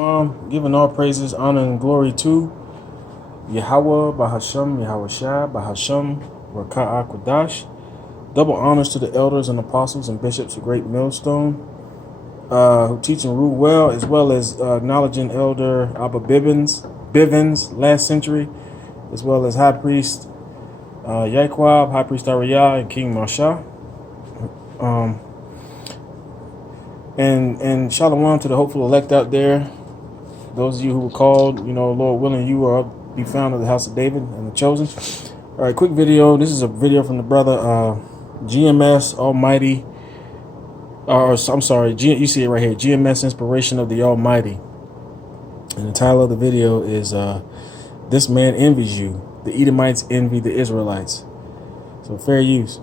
Giving all praises, honor, and glory to Yahweh, Bahasham, Yahweh Shai, Bahasham, rawchaa, qadash. Double honors to the elders and apostles and bishops of Great Millstone, who teach and rule well as acknowledging Elder Abba Bivens, last century, as well as High Priest Yaquab, High Priest Ariyah, and King Marsha. And Shalawam to the hopeful elect out there. Those of you who were called, Lord willing, you will be found in the house of David and the chosen. All right, quick video. This is a video from the brother GMS Almighty. I'm sorry, you see it right here. GMS Inspiration of the Almighty. And the title of the video is This Man Envies You. The Edomites Envy the Israelites. So fair use.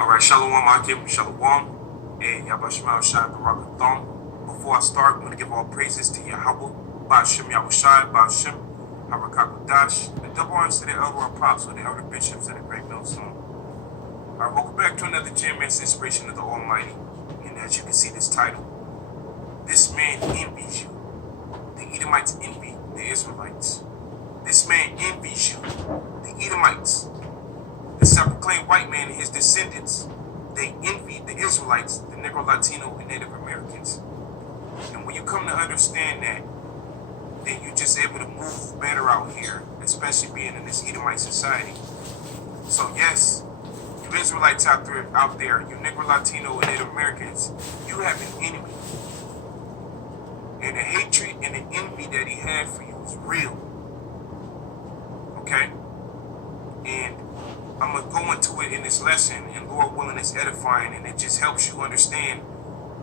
All right, Shalawam, Akim, Shalawam. And Yabashmal Shai Barakathon. Before I start, I'm going to give all praises to Yahweh, Ba'ashem Yahweh Shai, Ba'ashem, rawchaa, qadash, and double honors to the elder apostles, the elder bishops, and the Great Millstone. All right, welcome back to another GMS Inspiration of the Almighty. And as you can see this title, This Man Envies You. The Edomites envy the Israelites. This man envies you, the Edomites. The self-proclaimed white man and his descendants, they envy the Israelites, the Negro, Latino, and Native Americans. And when you come to understand that, then you're just able to move better out here, especially being in this Edomite society. So yes, you Israelites out there, you Negro, Latino, and Native Americans, you have an enemy. And the hatred and the envy that he had for you is real. Okay? And I'm going to go into it in this lesson, and Lord willing, it's edifying, and it just helps you understand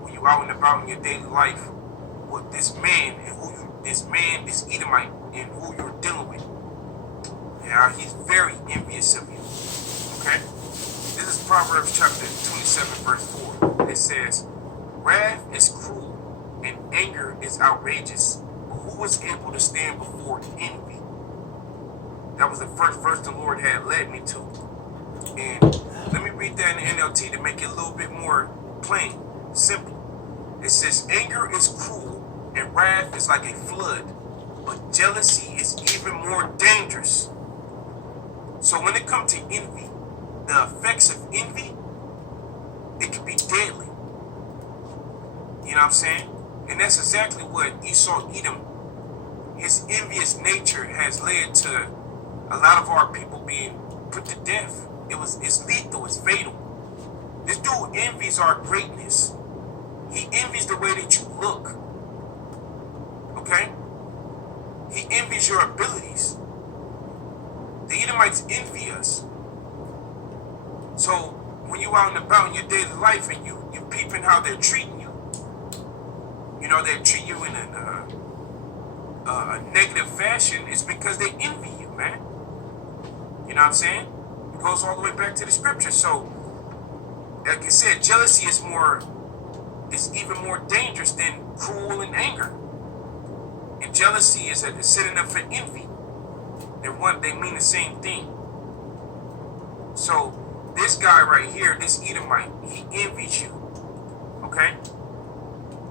when you're out and about in your daily life what this man and this Edomite, and who you're dealing with. Yeah, he's very envious of you. Okay? This is Proverbs chapter 27, verse 4. It says, wrath is cruel and anger is outrageous, but who is able to stand before envy? That was the first verse the Lord had led me to. And let me read that in the NLT to make it a little bit more plain, simple. It says, anger is cruel and wrath is like a flood, but jealousy is even more dangerous. So when it comes to envy, the effects of envy, it can be deadly. You know what I'm saying? And that's exactly what Esau Edom, his envious nature has led to a lot of our people being put to death. It's lethal, it's fatal. This dude envies our greatness. He envies the way that you look. Okay? He envies your abilities. The Edomites envy us. So when you out and about in your daily life and you peeping how they're treating you, they treat you in a negative fashion, it's because they envy you, man. You know what I'm saying? It goes all the way back to the scripture. So, like I said, jealousy is even more dangerous than cruel and anger. And jealousy is a synonym for envy. They mean the same thing. So, this guy right here, this Edomite, he envies you. Okay?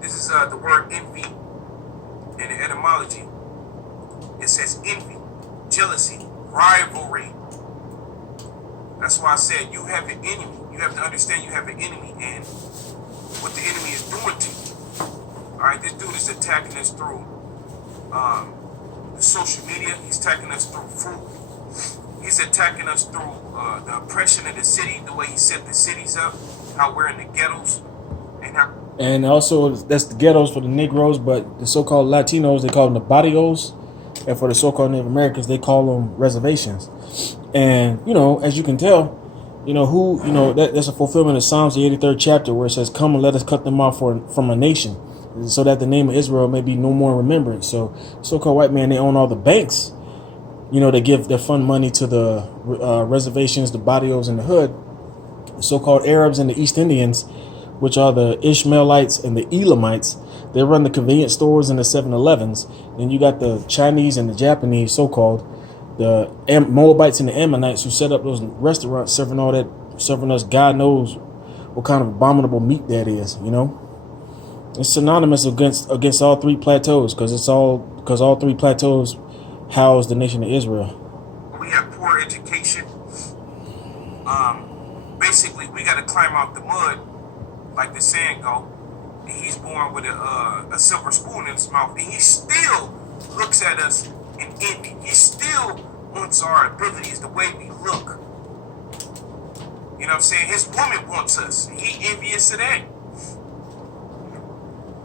This is the word envy in the etymology. It says envy, jealousy, rivalry. That's why I said you have an enemy. You have to understand you have an enemy and what the enemy is doing to you. All right, this dude is attacking us through the social media. He's attacking us through food. He's attacking us through the oppression of the city, the way he set the cities up, how we're in the ghettos, and also that's the ghettos for the Negroes, but the so-called Latinos, they call them the barrios, and for the so-called Native Americans, they call them reservations. And as you can tell, that's a fulfillment of Psalms, the 83rd chapter, where it says, "Come and let us cut them off from a nation, so that the name of Israel may be no more in remembrance." So, so-called white man, they own all the banks. They give their fund money to the reservations, the barrios in the hood. The so-called Arabs and the East Indians, which are the Ishmaelites and the Elamites, they run the convenience stores and the 7-Elevens. Then you got the Chinese and the Japanese, so-called, the Moabites and the Ammonites, who set up those restaurants serving us God knows what kind of abominable meat that is. You know, it's synonymous against all three plateaus because all three plateaus house the nation of Israel. We have poor education. Basically, we got to climb out the mud, like the saying go. And he's born with a silver spoon in his mouth, and he still looks at us in envy. He still wants our abilities, the way we look. You know what I'm saying? His woman wants us. He envious of that.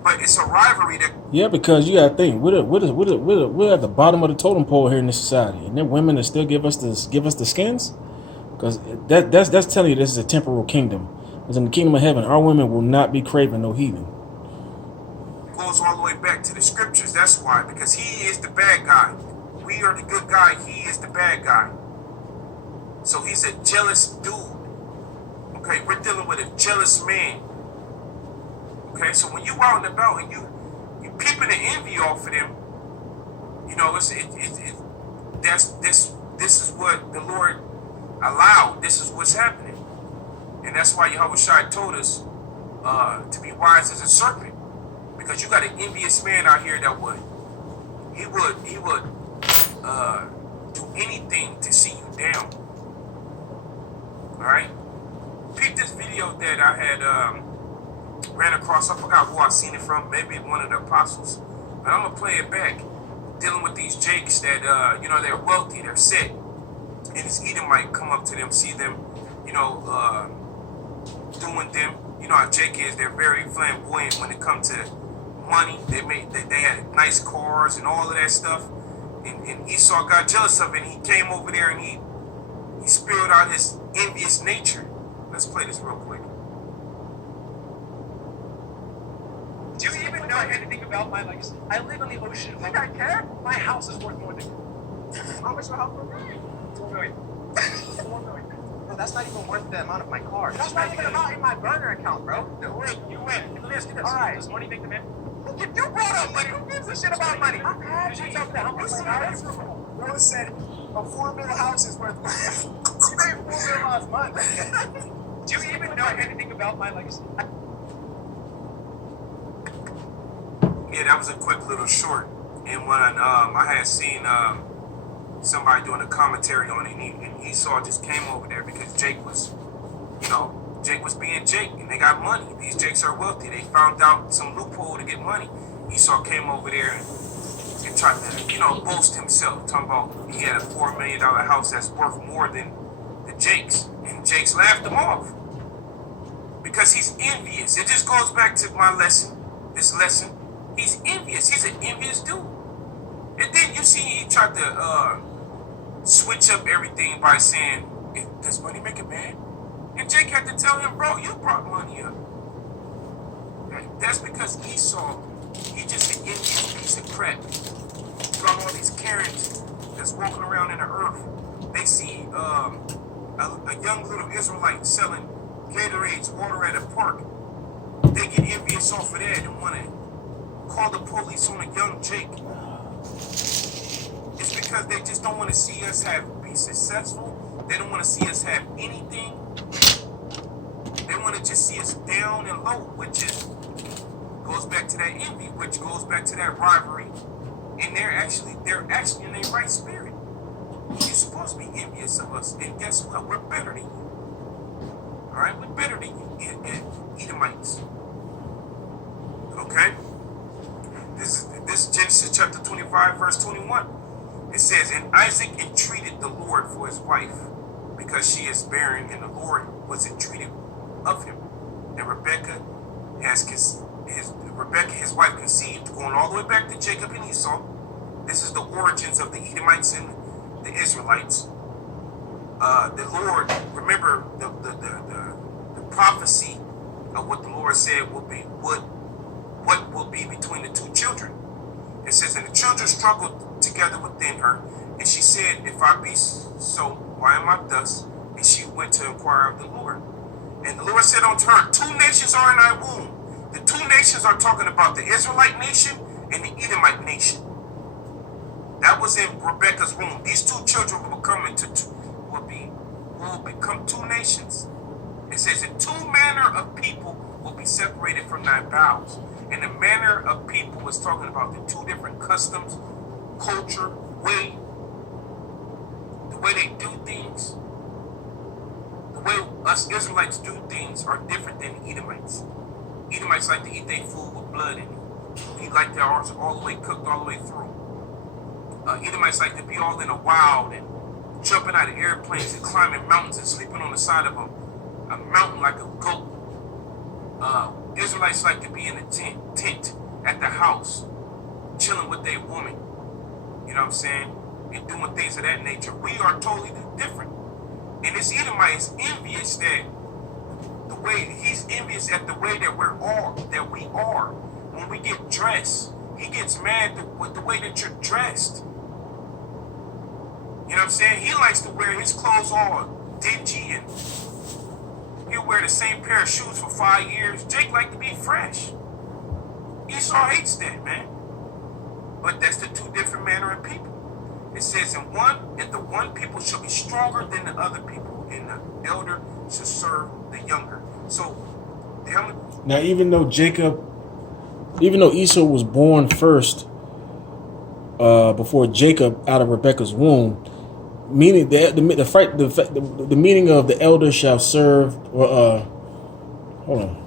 But it's a rivalry that. Yeah, because you gotta think we're at the bottom of the totem pole here in this society, and then women that still give us the skins, because that's telling you this is a temporal kingdom. Because in the kingdom of heaven, our women will not be craving no heathen. It goes all the way back to the scriptures. That's why, because he is the bad guy. We are the good guy. He is the bad guy. So he's a jealous dude. Okay, we're dealing with a jealous man. Okay, so when you out and about and you peeping the envy off of them, you know, this is what the Lord allowed. This is what's happening. And that's why Yahushua told us to be wise as a serpent. Because you got an envious man out here that would do anything to see you down. Alright? Peep this video that I had ran across. I forgot who I seen it from. Maybe one of the apostles. But I'm going to play it back. Dealing with these jakes that, you know, they're wealthy, they're set. And this Edomite come up to them, see them, you know, doing them. You know how Jake is. They're very flamboyant when it comes to money. They had nice cars and all of that stuff. And Esau got jealous of it. And he came over there and he spilled out his envious nature. Let's play this real quick. Do you even know anything about my legacy? I live on the ocean. You think I care? My house is worth more than how much my house worth? $4 million. $4 million. No, that's not even worth the amount of my car. That's not even amount in my burner account, bro. You win. Let me ask you this. All right. Does money make the man? You brought up money. Who gives a shit about money? I'm happy. You tell me how much my house is worth. Bro said a $4 million house is worth you made $4 million last month. Do you even know anything about my legacy? Yeah, that was a quick little short. And when I had seen somebody doing a commentary on it, and Esau just came over there because Jake was, you know, Jake was being Jake, and they got money. These Jakes are wealthy. They found out some loophole to get money. Esau came over there and tried to, you know, boast himself, talking about he had a $4 million house that's worth more than the Jakes. And Jakes laughed him off because he's envious. It just goes back to my lesson, this lesson. He's envious. He's an envious dude. And then you see he tried to switch up everything by saying, does money make a man? And Jake had to tell him, bro, you brought money up. That's because Esau, he just an envious piece of crap. Brought all these Karens that's walking around in the earth. They see a young little Israelite selling Gatorades, water at a park. They get envious off of that and want to call the police on a young Jake. It's because they just don't want to see us be successful. They don't want to see us have anything. They want to just see us down and low, which goes back to that envy, which goes back to that rivalry. And they're actually in their right spirit. You're supposed to be envious of us, and guess what? We're better than you. All right, we're better than you, Edomites. Okay. This is Genesis chapter 25, verse 21. It says, and Isaac entreated the Lord for his wife, because she is barren, and the Lord was entreated of him. And Rebekah, his wife, conceived, going all the way back to Jacob and Esau. This is the origins of the Edomites and the Israelites. The Lord, remember the prophecy of what the Lord said will be, what will be between the two children. It says, and the children struggled together within her, and she said, if I be so, why am I thus? And she went to inquire of the Lord. And the Lord said unto her, 2 nations are in thy womb. The 2 nations are talking about the Israelite nation and the Edomite nation. That was in Rebekah's womb. These 2 children will become 2 nations. It says, "In two manner of people will be separated from thy bowels." And the manner of people is talking about the two different customs, culture, the way they do things. The way us Israelites do things are different than Edomites. Edomites like to eat their food with blood in it. We like ours all the way cooked all the way through. Edomites like to be all in the wild and jumping out of airplanes and climbing mountains and sleeping on the side of a mountain like a goat. Israelites like to be in a tent at the house, chilling with their woman. You know what I'm saying? And doing things of that nature. We are totally different. And this Edomite is envious that he's envious at the way that we are. When we get dressed, he gets mad with the way that you're dressed. You know what I'm saying? He likes to wear his clothes all dingy and he'll wear the same pair of shoes for 5 years. Jake like to be fresh. Esau hates that, man. But that's the two different manner of people. It says, "And the one people shall be stronger than the other people, and the elder shall serve the younger." So, now even though Esau was born first, before Jacob out of Rebekah's womb, meaning the meaning of the elder shall serve. Hold on.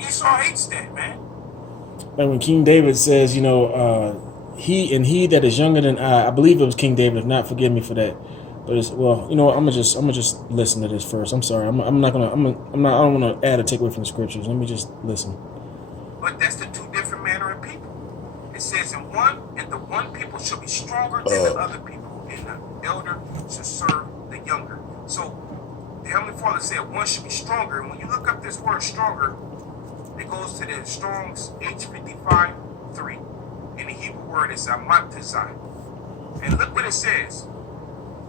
Esau hates that, man. And when King David says, he that is younger than I believe it was King David. If not, forgive me for that. But it's, well, I'm gonna just listen to this first. I'm sorry. I don't want to add or take away from the scriptures. Let me just listen. But that's the two different manner of people. It says, "And the one people shall be stronger than the other people, and the elder shall serve the younger." So the Heavenly Father said one should be stronger. And when you look up this word stronger, it goes to the Strong's H55:3. And the Hebrew word is amatizai. And look what it says.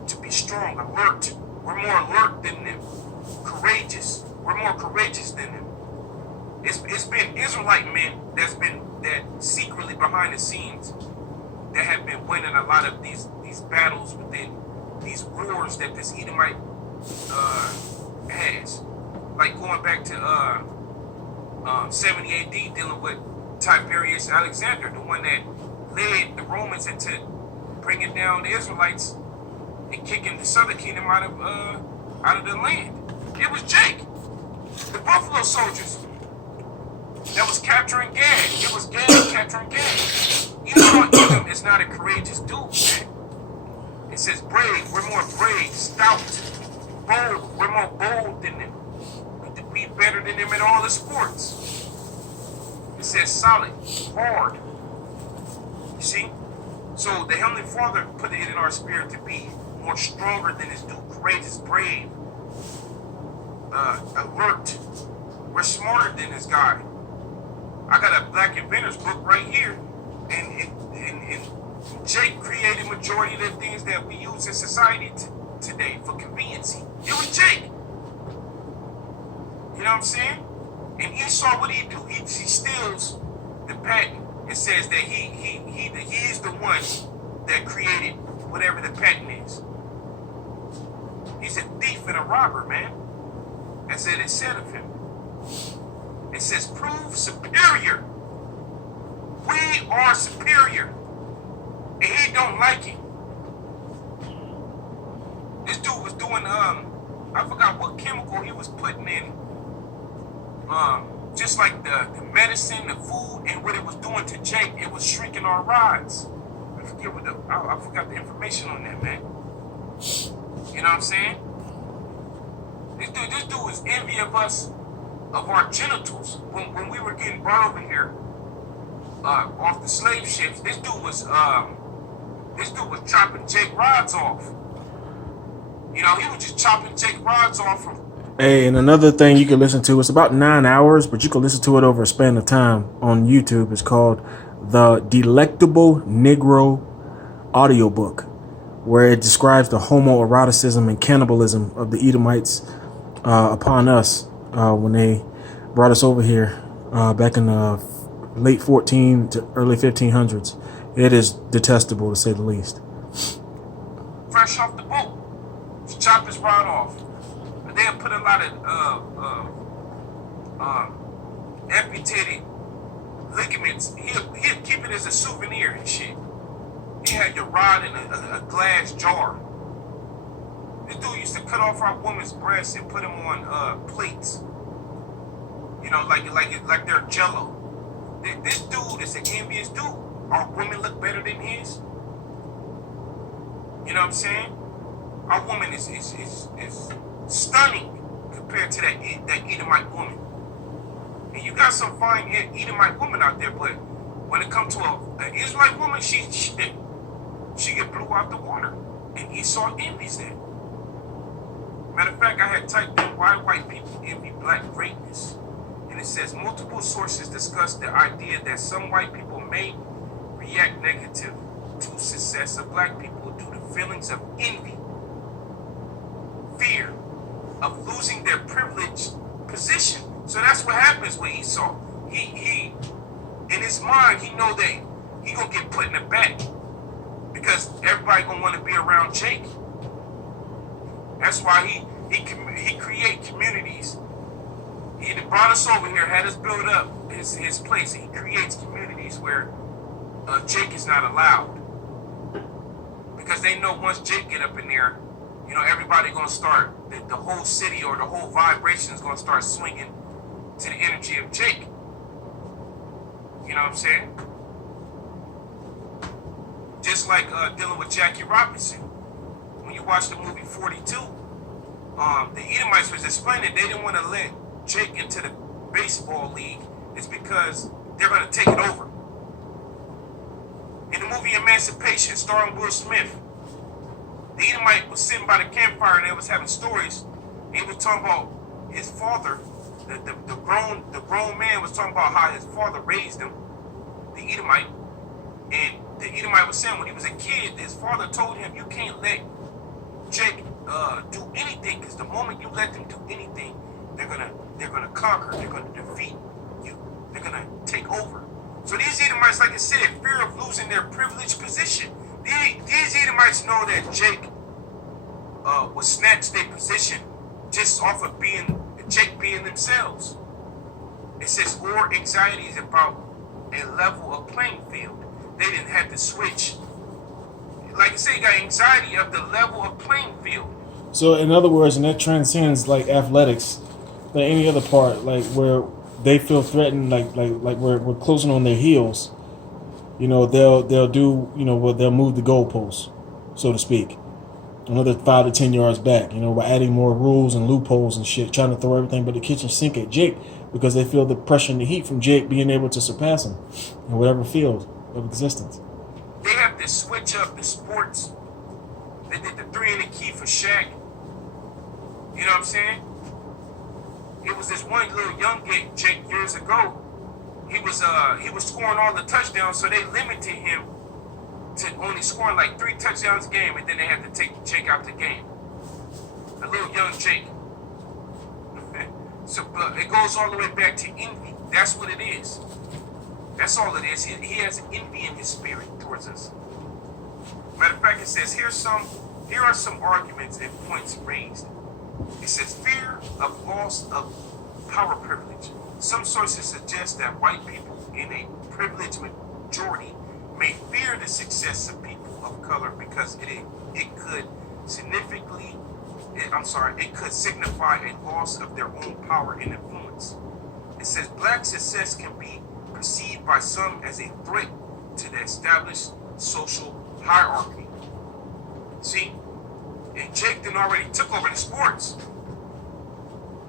To be strong, alert. We're more alert than them. Courageous. We're more courageous than them. It's been Israelite men that secretly behind the scenes that have been winning a lot of these battles within these wars that this Edomite has. Like going back to 70 AD, dealing with Tiberius Alexander, the one that led the Romans into bringing down the Israelites and kicking the southern kingdom out of the land. It was Jake, the Buffalo Soldiers, that was capturing Gad. It was Gad capturing Gad. Edom is not a courageous dude, man. It says brave. We're more brave, stout, bold. We're more bold than them. We better than them in all the sports. It says solid, hard. You see? So the Heavenly Father put it in our spirit to be more stronger than this dude, courageous, brave, alert. We're smarter than this guy. I got a Black Inventors book right here, and Jake created majority of the things that we use in society today for convenience. It was Jake. You know what I'm saying? And Esau, what do? He steals the patent. It says that he is the one that created whatever the patent is. He's a thief and a robber, man. As it is said of him. It says, prove superior. We are superior. And he don't like it. This dude was doing, I forgot what chemical he was putting in. Just like the medicine, the food, and what it was doing to Jake, it was shrinking our rods. I forgot the information on that, man. You know what I'm saying? This dude was envy of us, of our genitals. When we were getting brought over here, off the slave ships, this dude was chopping Jake rods off. You know, he was just chopping Jake rods off from. Hey, and another thing you can listen to, it's about 9 hours, but you can listen to it over a span of time on YouTube. It's called The Delectable Negro Audiobook, where it describes the homoeroticism and cannibalism of the Edomites upon us when they brought us over here back in the late 14 to early 1500s. It is detestable, to say the least. Fresh off the boat, chop his rod off. put a lot of amputated ligaments. He'll keep it as a souvenir and shit. He had your rod in a glass jar. This dude used to cut off our women's breasts and put them on plates. You know, like they're jello. This dude is an envious dude. Our women look better than his. You know what I'm saying? Our woman is stunning compared to that Edomite woman. And you got some fine Edomite women out there, but when it comes to an Israelite woman, she get blew out the water. And Esau envies that. Matter of fact, I had typed in why white people envy black greatness. And it says multiple sources discuss the idea that some white people may react negative to success of black people due to feelings of envy, fear of losing their privileged position. So that's what happens with Esau. He in his mind, he know that he gonna get put in the back because everybody gonna want to be around Jake. That's why he create communities. He brought us over here, had us build up his place. He creates communities where Jake is not allowed, because they know once Jake get up in there, you know, everybody gonna start, the whole city or the whole vibration is gonna start swinging to the energy of Jake. You know what I'm saying? Just like dealing with Jackie Robinson. When you watch the movie 42, the Edomites was explaining they didn't want to let Jake into the baseball league. It's because they're going to take it over. In the movie Emancipation, starring Will Smith, the Edomite was sitting by the campfire and they was having stories. And he was talking about his father. The grown man was talking about how his father raised him, the Edomite. And the Edomite was saying when he was a kid, his father told him, you can't let Jake do anything, because the moment you let them do anything, they're gonna conquer, they're gonna defeat you, they're gonna take over. So these Edomites, like I said, fear of losing their privileged position. These Edomites know that Jake will snatch their position just off of Jake being themselves. It says, or anxieties about a level of playing field. They didn't have to switch. Like I say, you got anxiety of the level of playing field. So in other words, and that transcends like athletics, like any other part, like where they feel threatened, like we're closing on their heels. You know, they'll do, you know, they'll move the goalposts, so to speak, another 5 to 10 yards back. You know, by adding more rules and loopholes and shit, trying to throw everything but the kitchen sink at Jake because they feel the pressure and the heat from Jake being able to surpass him in whatever field of existence. They have to switch up the sports. They did the 3 and the key for Shaq. You know what I'm saying? It was this one little young Jake years ago. He was scoring all the touchdowns, so they limited him to only scoring like 3 touchdowns a game, and then they had to take Jake out the game. A little young Jake. So it goes all the way back to envy. That's what it is. That's all it is. He has envy in his spirit towards us. Matter of fact, it says here are some arguments and points raised. It says fear of loss of power privilege. Some sources suggest that white people in a privileged majority may fear the success of people of color because it could signify a loss of their own power and influence. It says black success can be perceived by some as a threat to the established social hierarchy. See? And Jake then already took over the sports.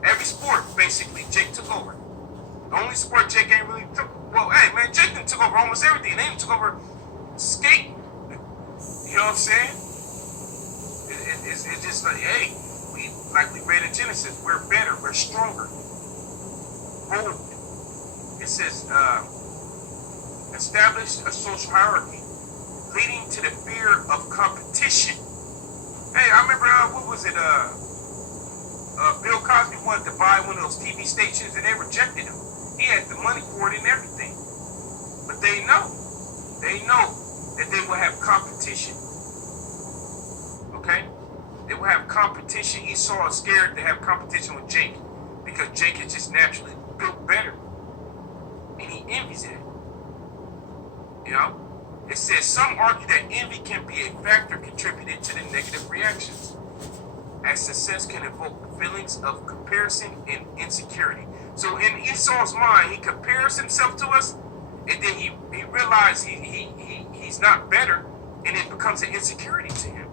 Every sport, basically, Jake took over. The only sport Jake ain't really took. Well, hey, man, Jake done took over almost everything. They even took over skating. You know what I'm saying? It's just like, hey, we read in Genesis, we're better, we're stronger. Bold. It says, establish a social hierarchy, leading to the fear of competition. Hey, I remember, what was it, Bill Cosby wanted to buy one of those TV stations and they rejected him. He had the money for it and everything. But they know that they will have competition. Okay? They will have competition. Esau is scared to have competition with Jake because Jake is just naturally built better. And he envies it. You know? It says some argue that envy can be a factor contributing to the negative reactions, as success can evoke feelings of comparison and insecurity. So in Esau's mind, he compares himself to us, and then he realizes he's not better, and it becomes an insecurity to him.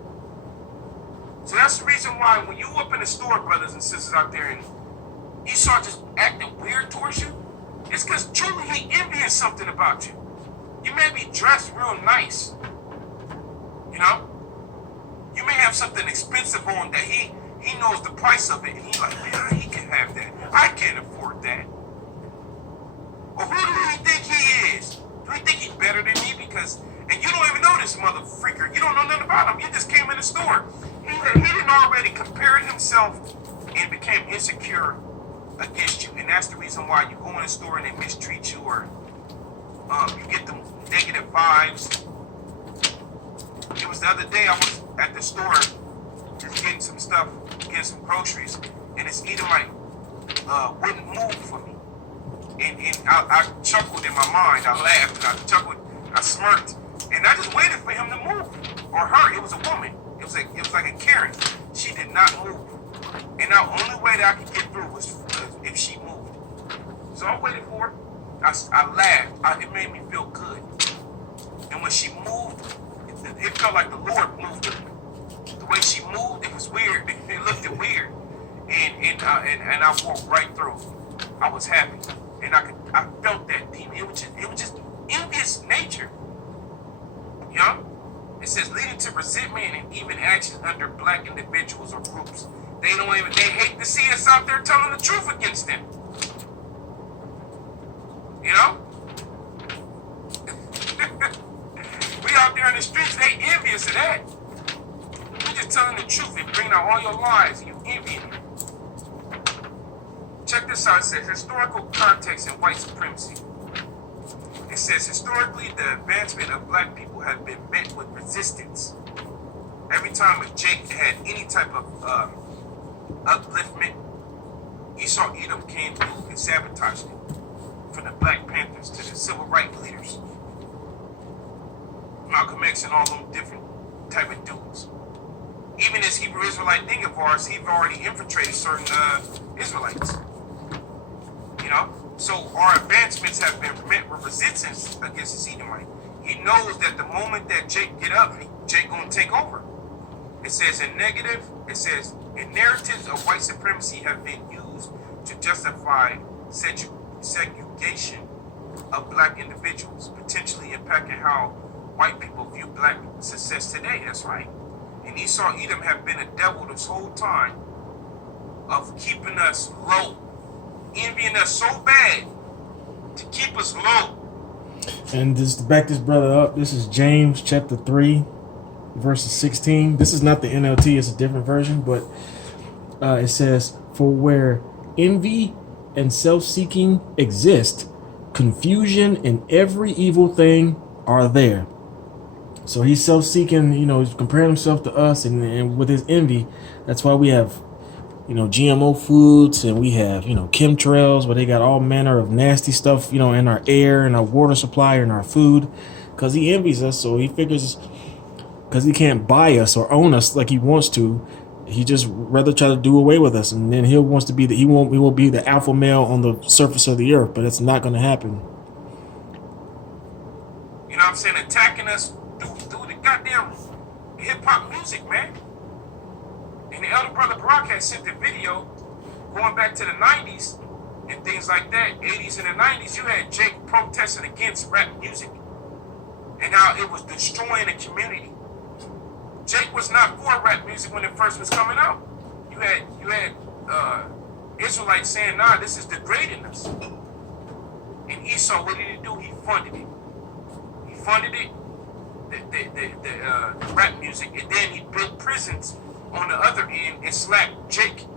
So that's the reason why when you up in the store, brothers and sisters out there, and Esau just acting weird towards you, it's because truly he envious something about you. You may be dressed real nice, you know? You may have something expensive on that he knows the price of it, and he's like, man, he can have that. I can't afford that. Or who do he think he is? Do he think he's better than me? Because, and you don't even know this mother freaker. You don't know nothing about him. You just came in the store. He didn't already compare himself and became insecure against you. And that's the reason why you go in the store and they mistreat you, or you get the negative vibes. It was the other day I was at the store just getting some stuff, getting some groceries, and this Edomite wouldn't move for me. And I chuckled in my mind. I laughed and I chuckled. I smirked, and I just waited for him to move, or her. It was a woman. It was like a Karen. She did not move, and the only way that I could get through was if she moved. So I waited for her. I laughed. It made me feel good. And when she moved, it felt like the Lord moved her. The way she moved, it was weird. It looked weird, and I walked right through. I was happy, and I felt that demon. It was just envious nature. You know? It says leading to resentment and even actions under black individuals or groups. They hate to see us out there telling the truth against them. You know? We out there in the streets, they envious of that. We just telling the truth and bringing out all your lies, and you envy them. Check this out. It says historical context in white supremacy. It says historically the advancement of black people have been met with resistance. Every time Jake had any type of upliftment, Esau Edom came through and sabotaged it. From the Black Panthers to the civil rights leaders, Malcolm X and all them different type of dudes. Even this Hebrew Israelite thing of ours, he've already infiltrated certain Israelites. You know? So our advancements have been met with resistance against this Edomite. He knows that the moment that Jake get up, Jake gonna take over. It says in narratives of white supremacy have been used to justify segregation of black individuals, potentially impacting how white people view black success today. That's right. And Esau Edom have been a devil this whole time of keeping us low, envying us so bad to keep us low. And just to back this brother up, this is James chapter 3, verses 16. This is not the NLT, it's a different version, but it says, for where envy and self-seeking exist, confusion and every evil thing are there. So he's self-seeking, you know, he's comparing himself to us, and with his envy, that's why we have, you know, GMO foods, and we have, you know, chemtrails where they got all manner of nasty stuff, you know, in our air and our water supply and our food, because he envies us. So he figures, because he can't buy us or own us like he wants to, he just rather try to do away with us, and then he wants to be he will be the alpha male on the surface of the earth, but it's not going to happen. You know what I'm saying? Attacking us through the goddamn hip hop music, man. And the elder brother Barack had sent the video going back to the 90s and things like that, 80s and the 90s. You had Jake protesting against rap music and how it was destroying the community. Jake was not for rap music when it first was coming out. You had Israelites saying, nah, this is degrading us. And Esau, what did he do? He funded it. He funded it, the rap music, and then he built prisons on the other end and slapped Jake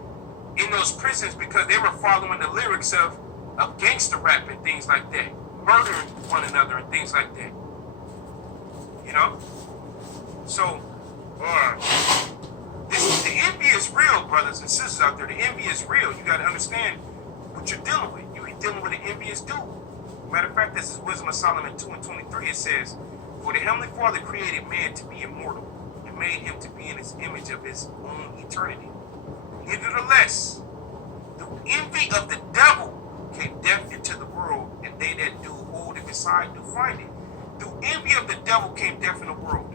in those prisons because they were following the lyrics of gangster rap and things like that, murdering one another and things like that. You know? So, The envy is real, brothers and sisters out there. The envy is real. You got to understand what you're dealing with. You're dealing with an envious dude. Matter of fact, this is Wisdom of Solomon 2:23. It says, "For the Heavenly Father created man to be immortal and made him to be in his image of his own eternity. Nevertheless, the envy of the devil came death into the world, and they that do hold it beside do find it." The envy of the devil came death in the world.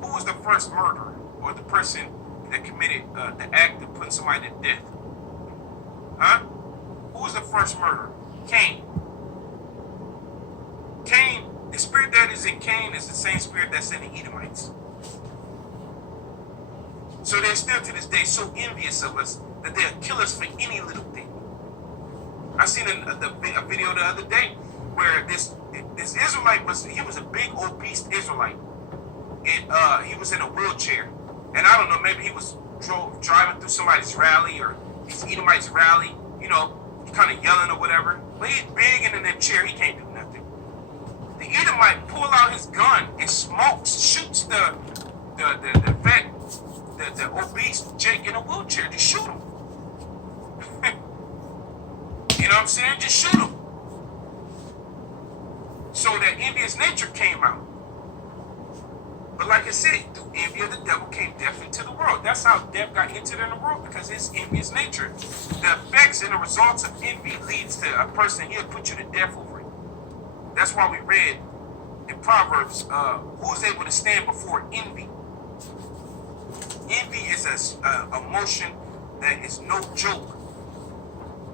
Who was the first murderer, or the person that committed the act of putting somebody to death? Huh? Who was the first murderer? Cain. Cain, the spirit that is in Cain is the same spirit that's in the Edomites. So they're still to this day so envious of us that they'll kill us for any little thing. I seen a video the other day where this Israelite he was a big obese Israelite, and he was in a wheelchair, and I don't know, maybe he was driving through somebody's rally or these Edomites rally, you know, kind of yelling or whatever. But he's big and in that chair, he can't do nothing. The Edomite pull out his gun and shoots the obese Jake in a wheelchair. Just shoot him. You know what I'm saying? Just shoot him. So that envious nature came out. But like I said, through envy of the devil came death into the world. That's how death got entered in the world, because his envious nature. The effects and the results of envy leads to a person, he'll put you to death over it. That's why we read in Proverbs, who is able to stand before envy? Envy is a emotion that is no joke.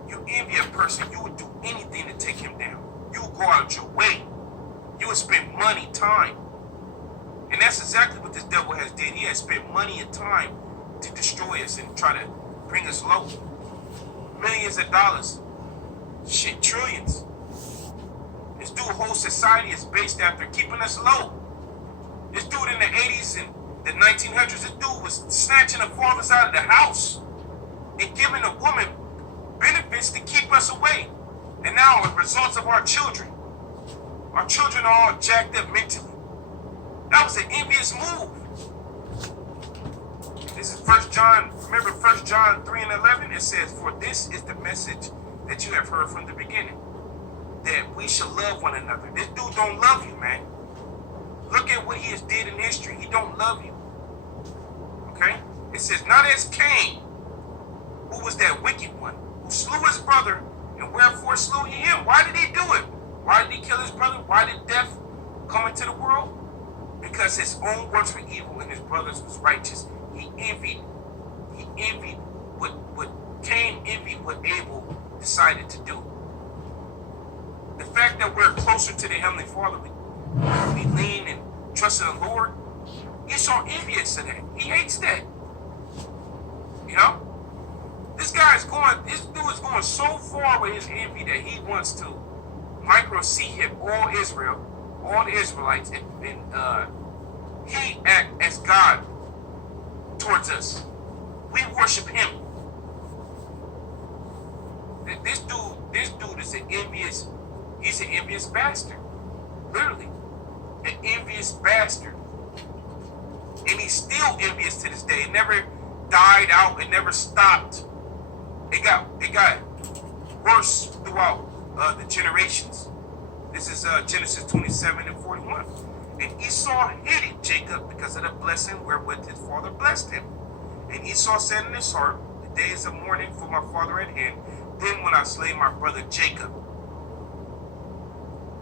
You envy a person, you would do anything to take him down. You would go out your way. You would spend money, time. And that's exactly what this devil has did. He has spent money and time to destroy us and try to bring us low. Millions of dollars. Shit, trillions. This dude, whole society is based after keeping us low. This dude in the 80s and the 1900s, this dude was snatching the fathers out of the house and giving a woman benefits to keep us away. And now, as results of our children are all jacked up mentally. That was an envious move. This is 1 John, remember 1 John 3:11? It says, "For this is the message that you have heard from the beginning, that we shall love one another." This dude don't love you, man. Look at what he has did in history. He don't love you. Okay? It says, "Not as Cain, who was that wicked one, who slew his brother, and wherefore slew he him." Why did he do it? Why did he kill his brother? Why did death come into the world? Because his own works were evil and his brother's was righteous. He envied what Cain envied what Abel decided to do. The fact that we're closer to the Heavenly Father, we lean and trust in the Lord, Esau envious of that. He hates that. You know? This dude is going so far with his envy that he wants to micro-hip all Israel, all the Israelites, and he act as God towards us. We worship him. This dude is he's an envious bastard. Literally. An envious bastard. And he's still envious to this day. It never died out. It never stopped. It got worse throughout the generations. This is Genesis 27:41. "And Esau hated Jacob because of the blessing wherewith his father blessed him. And Esau said in his heart, the days of mourning for my father at hand, then when I slay my brother Jacob."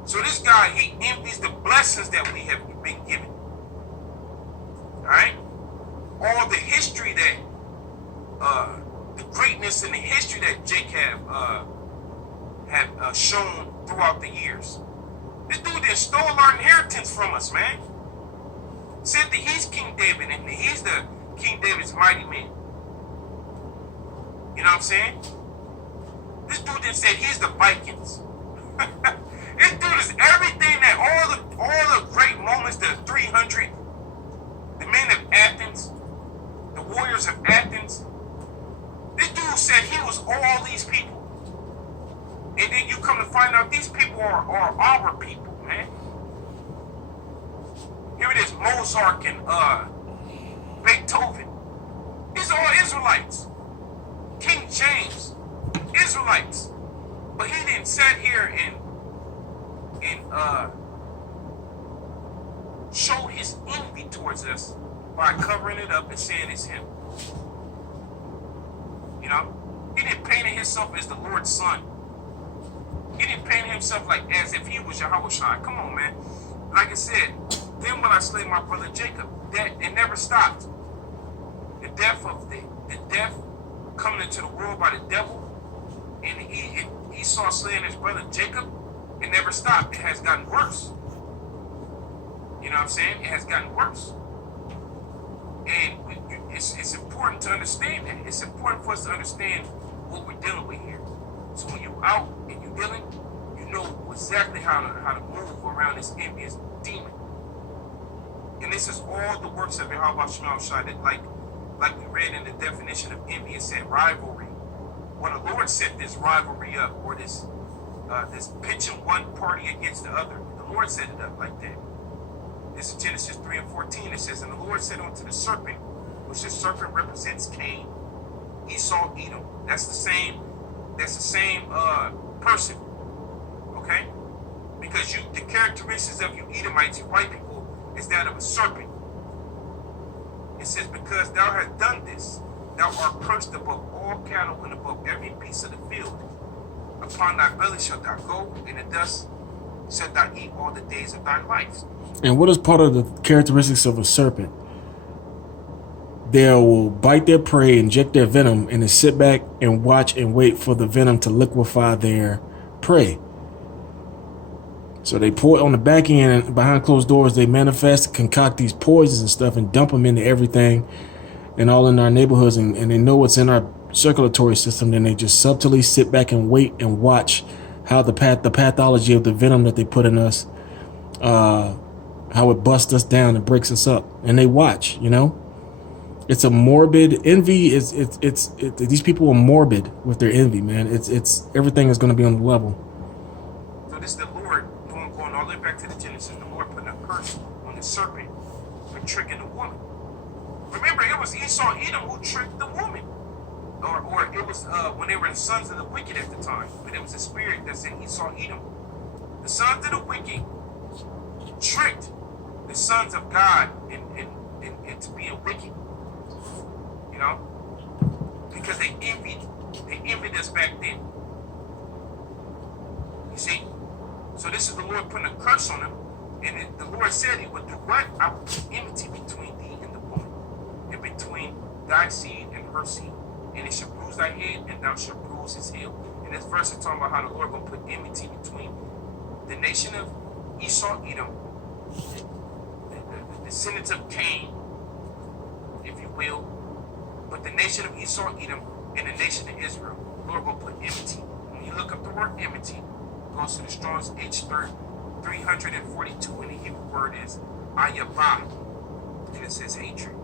So this guy, he envies the blessings that we have been given. Alright? All the history that, the greatness and the history that Jake have shown throughout the years. This dude that stole our inheritance from us, man. Said that he's King David and he's the King David's mighty man. You know what I'm saying? This dude then said he's the Vikings. This dude is everything that all the great moments, the 300, the men of Athens, the warriors of Athens. This dude said he was all these people. And then you come to find out these people are our people, man. Here it is, Mozart and Beethoven. These are all Israelites. King James, Israelites. But he didn't sit here and show his envy towards us by covering it up and saying it's him. You know? He didn't paint himself as the Lord's son. He didn't paint himself like as if he was Yahushua. Come on, man. Like I said, then when I slay my brother Jacob, that it never stopped. The death coming into the world by the devil, and Esau slaying his brother Jacob, it never stopped. It has gotten worse. You know what I'm saying? It has gotten worse. And it's important to understand that. It's important for us to understand what we're dealing with here. So when you're out and you're dealing, you know exactly how to move around this envious demon. And this is all the works of Yahweh Shai, that like we read in the definition of envy, it said rivalry. When the Lord set this rivalry up, or this pitching one party against the other, the Lord set it up like that. This is Genesis 3:14. It says, and the Lord said unto the serpent, which the serpent represents Cain, Esau, Edom. That's the same person. Okay? Because the characteristics of you Edomites, you white people, is that of a serpent. It says, because thou hast done this, thou art cursed above all cattle and above every beast of the field. Upon thy belly shalt thou go, and the dust shalt thou eat all the days of thy life. And what is part of the characteristics of a serpent? They will bite their prey, inject their venom, and then sit back and watch and wait for the venom to liquefy their prey. So they pour it on the back end, and behind closed doors, they manifest, concoct these poisons and stuff and dump them into everything and all in our neighborhoods. And they know what's in our circulatory system. Then they just subtly sit back and wait and watch how the pathology of the venom that they put in us, how it busts us down and breaks us up. And they watch, you know. It's a morbid envy. These people are morbid with their envy, man. It's everything is going to be on the level. So this is the Lord going all the way back to the Genesis. The Lord putting a curse on the serpent for tricking the woman. Remember, it was Esau, Edom who tricked the woman, or it was when they were the sons of the wicked at the time. But it was a spirit that said Esau, Edom. The sons of the wicked tricked the sons of God into being wicked. You know, because they envied us back then. You see, so this is the Lord putting a curse on them, and the Lord said He would do what? I will put enmity between thee and the woman, and between thy seed and her seed, and it shall bruise thy head, and thou shalt bruise his heel. And this verse is talking about how the Lord going to put enmity between the nation of Esau, Edom, the descendants of Cain, if you will. But the nation of Esau, Edom, and the nation of Israel, the Lord will put enmity. When you look up the word enmity, it goes to the Strong's H342, and the Hebrew word is ayabah, and it says hatred.